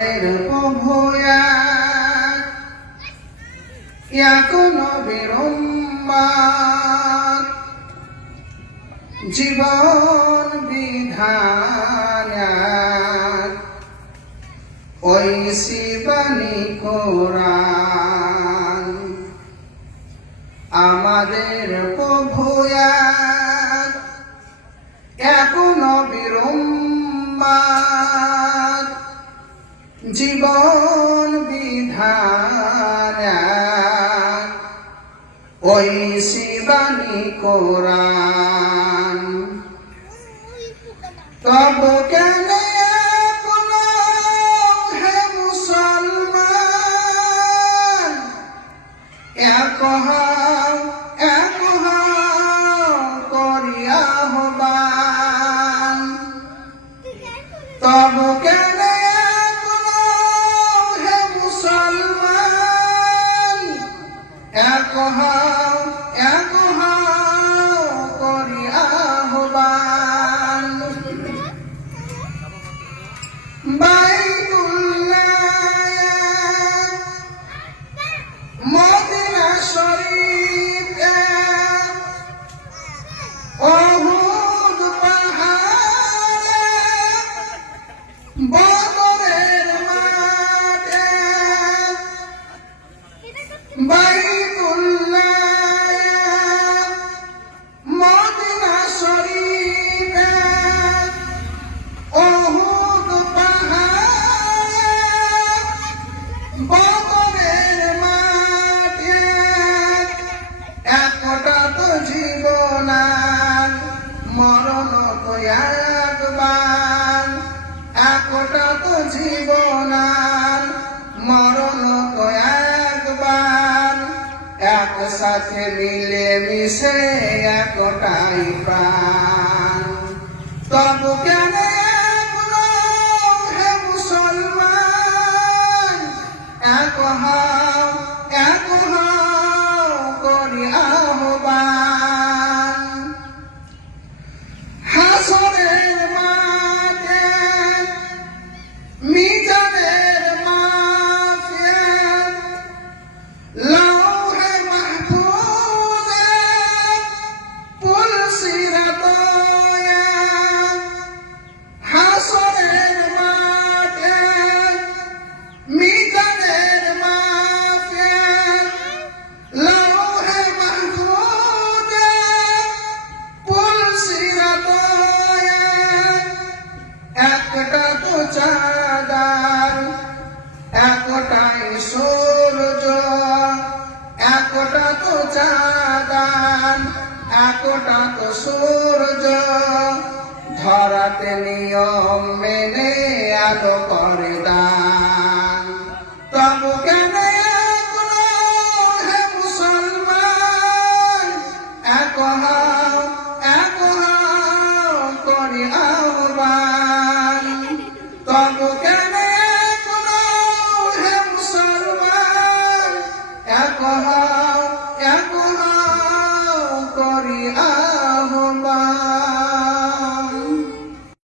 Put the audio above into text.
প্রভু বিরম্বার জীবন বিধান ঐশী বাণী কোরআন আমাদের প্রভু এখনো বিরম্বার জীবন বিধান ঐশী বাণী কোরআন তব কেন হে মুসলমান এক হও করিয়া আহ্বান তব কেন হে মুসলমান এক হও করিয়া আহ্বান মদিনা শরীফ উহুদ পাহাড়ে বদরের মাঠে বাইতুল্লাহ মদিনা শরীফ উহুদ পাহাড়ে বদরের মাঠে একটা তো জীবন আর মরণ তো একবার একটা তো জীবন আর মরণ তো একবার একসাথে মিলে মিশে একটাই প্রাণ তব কেন হে মুসলমান এক হও করি আহ্বান হাসরের মাঠে মিজানের মাফিয়া লৌহে মাহফুজে পুলসিরাতে হাসরের মাঠে মিজানের মাফিয়া লৌহে মাহফুজে পুলসিরাতে একটা তো চাঁদার একটাই সূর্য একটা তো চাঁদান একটা তো সূর্য ধরাতে নিয়ম মেনে আলোক